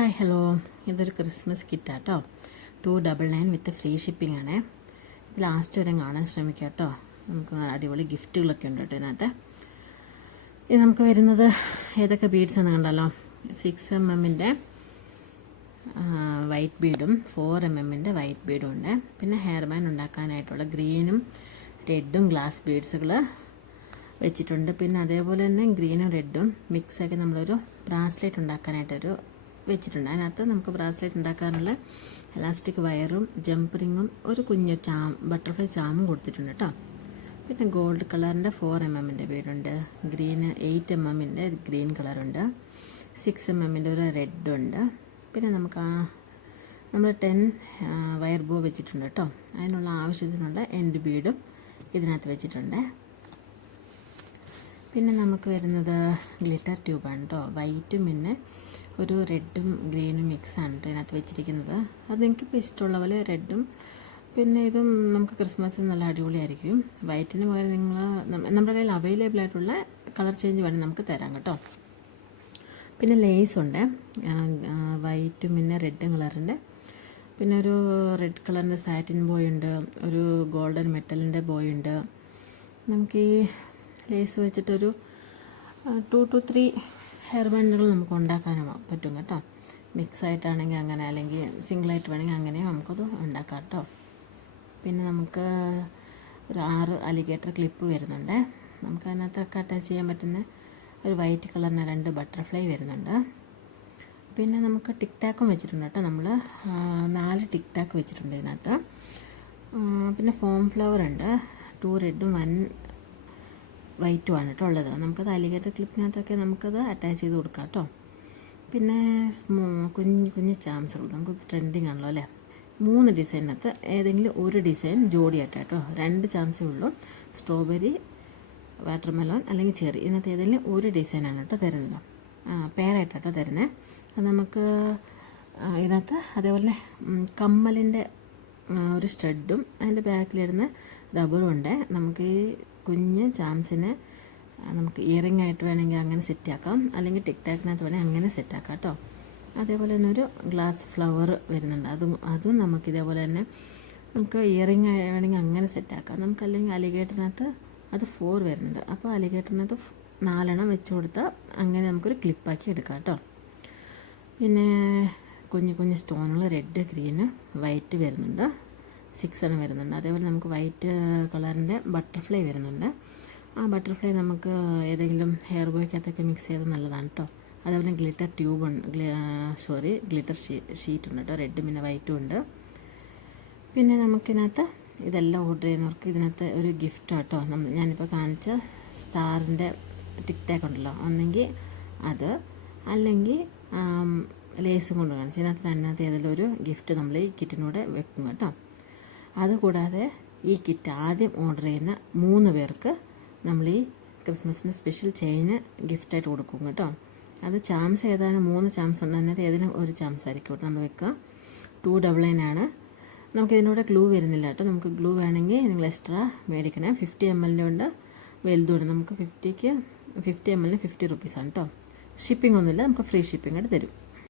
Hi hello, ഇതൊരു Christmas കിറ്റാട്ടോ. 299 വിത്ത് free shipping ആണ്. ഇത് ലാസ്റ്റ് വരെ കാണാൻ ശ്രമിക്കാം കേട്ടോ. നമുക്ക് അടിപൊളി ഗിഫ്റ്റുകളൊക്കെ ഉണ്ട് കേട്ടോ ഇതിനകത്ത്. ഇത് നമുക്ക് വരുന്നത് ഏതൊക്കെ ബീഡ്സ് എന്ന് കണ്ടല്ലോ. 6mm വൈറ്റ് ബീഡും 4mm വൈറ്റ് ബീഡും ഉണ്ട്. പിന്നെ ഹെയർ ബാൻഡ് ഉണ്ടാക്കാനായിട്ടുള്ള ഗ്രീനും റെഡും ഗ്ലാസ് ബീഡ്സുകൾ വെച്ചിട്ടുണ്ട്. പിന്നെ അതേപോലെ തന്നെ ഗ്രീനും റെഡും മിക്സാക്കി നമ്മളൊരു ബ്രാസ്ലെറ്റ് ഉണ്ടാക്കാനായിട്ടൊരു വെച്ചിട്ടുണ്ട്. അതിനകത്ത് നമുക്ക് ബ്രാസ്ലെറ്റ് ഉണ്ടാക്കാനുള്ള എലാസ്റ്റിക് വയറും ജംപ് റിങ്ങും ഒരു കുഞ്ഞ് ബട്ടർഫ്ലൈ ചാമും കൊടുത്തിട്ടുണ്ട് കേട്ടോ. പിന്നെ ഗോൾഡ് കളറിൻ്റെ 4mm ബീഡുണ്ട്. ഗ്രീന് 8mm ഗ്രീൻ കളറുണ്ട്. 6mm ഒരു റെഡുണ്ട്. പിന്നെ നമുക്ക് നമ്മൾ 10 വയർ ബോ വെച്ചിട്ടുണ്ട് കേട്ടോ. അതിനുള്ള ആവശ്യത്തിനുള്ള എൻഡ് ബീഡും ഇതിനകത്ത് വെച്ചിട്ടുണ്ട്. പിന്നെ നമുക്ക് വരുന്നത് ഗ്ലിറ്റർ ട്യൂബാണ് കേട്ടോ. വൈറ്റും പിന്നെ ഒരു റെഡും ഗ്രീനും മിക്സാണ് കേട്ടോ ഇതിനകത്ത് വെച്ചിരിക്കുന്നത്. അത് നിങ്ങൾക്കിപ്പോൾ ഇഷ്ടമുള്ള പോലെ റെഡും പിന്നെ ഇതും നമുക്ക് ക്രിസ്മസിന് നല്ല അടിപൊളിയായിരിക്കും. വൈറ്റിന് പകരം നിങ്ങൾ നമ്മുടെ കയ്യിൽ അവൈലബിൾ ആയിട്ടുള്ള കളർ ചേഞ്ച് വേണം നമുക്ക് തരാം കേട്ടോ. പിന്നെ ലേസ് ഉണ്ട്, വൈറ്റും പിന്നെ റെഡും കളറിൻ്റെ. പിന്നെ ഒരു റെഡ് കളറിൻ്റെ സാറ്റിൻ ബോയ് ഉണ്ട്. ഒരു ഗോൾഡൻ മെറ്റലിൻ്റെ ബോയ് ഉണ്ട്. നമുക്ക് ഈ ലേസ് വെച്ചിട്ടൊരു 2 to 3 ഹെയർ ബാൻഡുകൾ നമുക്ക് ഉണ്ടാക്കാനും പറ്റും കേട്ടോ. മിക്സായിട്ടാണെങ്കിൽ അങ്ങനെ, അല്ലെങ്കിൽ സിംഗിളായിട്ട് വേണമെങ്കിൽ അങ്ങനെ നമുക്കത് ഉണ്ടാക്കാം കേട്ടോ. പിന്നെ നമുക്ക് ഒരു 6 അലിഗേറ്റർ ക്ലിപ്പ് വരുന്നുണ്ട്. നമുക്ക് അതിനകത്തൊക്കെ അറ്റാച്ച് ചെയ്യാൻ പറ്റുന്ന ഒരു വൈറ്റ് കളറിന് 2 ബട്ടർഫ്ലൈ വരുന്നുണ്ട്. പിന്നെ നമുക്ക് ടിക് ടാക്കും വെച്ചിട്ടുണ്ട് കേട്ടോ. നമ്മൾ 4 ടിക് ടാക്ക് വെച്ചിട്ടുണ്ട് ഇതിനകത്ത്. പിന്നെ ഫോം ഫ്ലവർ ഉണ്ട്. 2 റെഡും 1 വൈറ്റുമാണ് കേട്ടോ ഉള്ളത്. നമുക്കത് അലിഗേറ്റർ ക്ലിപ്പിനകത്തൊക്കെ നമുക്കത് അറ്റാച്ച് ചെയ്ത് കൊടുക്കാം കേട്ടോ. പിന്നെ കുഞ്ഞ് ചാംസുകൾ നമുക്ക് ട്രെൻഡിങ് ആണല്ലോ അല്ലേ. 3 ഡിസൈനകത്ത് ഏതെങ്കിലും ഒരു ഡിസൈൻ ജോഡിയായിട്ട് കേട്ടോ. 2 ചാൻസേ ഉള്ളൂ. സ്ട്രോബെറി, വാട്ടർമെലോൺ അല്ലെങ്കിൽ ചെറി, ഇതിനകത്ത് ഏതെങ്കിലും ഒരു ഡിസൈനാണ് കേട്ടോ തരുന്നത്. പേരായിട്ടോ തരുന്നത്. അത് നമുക്ക് ഇതിനകത്ത് അതേപോലെ കമ്മലിൻ്റെ ഒരു സ്റ്റഡും അതിൻ്റെ ബാക്കിലിടുന്ന റബ്ബറും ഉണ്ട്. നമുക്ക് ഈ കുഞ്ഞ് ചാംസിന് നമുക്ക് ഇയറിംഗ് ആയിട്ട് വേണമെങ്കിൽ അങ്ങനെ സെറ്റാക്കാം, അല്ലെങ്കിൽ ടിക് ടാക്കിനകത്ത് വേണമെങ്കിൽ അങ്ങനെ സെറ്റാക്കാം കേട്ടോ. അതേപോലെ തന്നെ ഒരു ഗ്ലാസ് ഫ്ലവർ വരുന്നുണ്ട്. അതും നമുക്ക് ഇതേപോലെ തന്നെ നമുക്ക് ഇയറിംഗ് വേണമെങ്കിൽ അങ്ങനെ സെറ്റാക്കാം. നമുക്ക് അല്ലെങ്കിൽ അലിഗേറ്ററിനകത്ത് അത് 4 വരുന്നുണ്ട്. അപ്പോൾ അലിഗേറ്ററിനകത്ത് 4 വെച്ച് കൊടുത്താൽ അങ്ങനെ നമുക്കൊരു ക്ലിപ്പാക്കി എടുക്കാം കേട്ടോ. പിന്നെ കുഞ്ഞ് സ്റ്റോണുകൾ റെഡ്, ഗ്രീന്, വൈറ്റ് വരുന്നുണ്ട്. 6 വരുന്നുണ്ട്. അതേപോലെ നമുക്ക് വൈറ്റ് കളറിൻ്റെ ബട്ടർഫ്ലൈ വരുന്നുണ്ട്. ആ ബട്ടർഫ്ലൈ നമുക്ക് ഏതെങ്കിലും ഹെയർ ബോയ്ക്കകത്തൊക്കെ മിക്സ് ചെയ്ത് നല്ലതാണ് കേട്ടോ. അതേപോലെ ഗ്ലിറ്റർ ട്യൂബ് ഉണ്ട്, ഗ്ലിറ്റർ ഷീറ്റ് ഉണ്ട് കേട്ടോ. റെഡും പിന്നെ വൈറ്റും ഉണ്ട്. പിന്നെ നമുക്കിതിനകത്ത് ഇതെല്ലാം ഓർഡർ ചെയ്യുന്നവർക്ക് ഇതിനകത്ത് ഒരു ഗിഫ്റ്റ് കേട്ടോ. ഞാനിപ്പോൾ കാണിച്ച സ്റ്റാറിൻ്റെ ടിക് ടാക്ക് ഉണ്ടല്ലോ, ഒന്നെങ്കിൽ അത് അല്ലെങ്കിൽ ലേസും കൊണ്ട് കാണിച്ചു. ഇതിനകത്ത് ഏതെങ്കിലും ഒരു ഗിഫ്റ്റ് നമ്മൾ ഈ കിറ്റിനൂടെ വെക്കും കേട്ടോ. അതുകൂടാതെ ഈ കിറ്റ് ആദ്യം ഓർഡർ ചെയ്യുന്ന 3 പേർക്ക് നമ്മൾ ഈ ക്രിസ്മസിന് സ്പെഷ്യൽ ചെയിന് ഗിഫ്റ്റായിട്ട് കൊടുക്കും കേട്ടോ. അത് ചാംസ് ഏതാനും 3 ചാംസ് ഉണ്ട്. അതിനകത്ത് ഏതെങ്കിലും ഒരു ചാംസ് ആയിരിക്കും കേട്ടോ നമ്മൾ വെക്കുക. 299 ആണ്. നമുക്കിതിനൂടെ ഗ്ലൂ വരുന്നില്ല കേട്ടോ. നമുക്ക് ഗ്ലൂ വേണമെങ്കിൽ നിങ്ങൾ എക്സ്ട്രാ മേടിക്കണേ. 50ml ഉണ്ട്, വലുതുണ്ട്. നമുക്ക് 50ml 50 rupees ആണ് കേട്ടോ. ഷിപ്പിംഗ് ഒന്നുമില്ല, നമുക്ക് ഫ്രീ ഷിപ്പിംഗ് ആയിട്ട് തരും.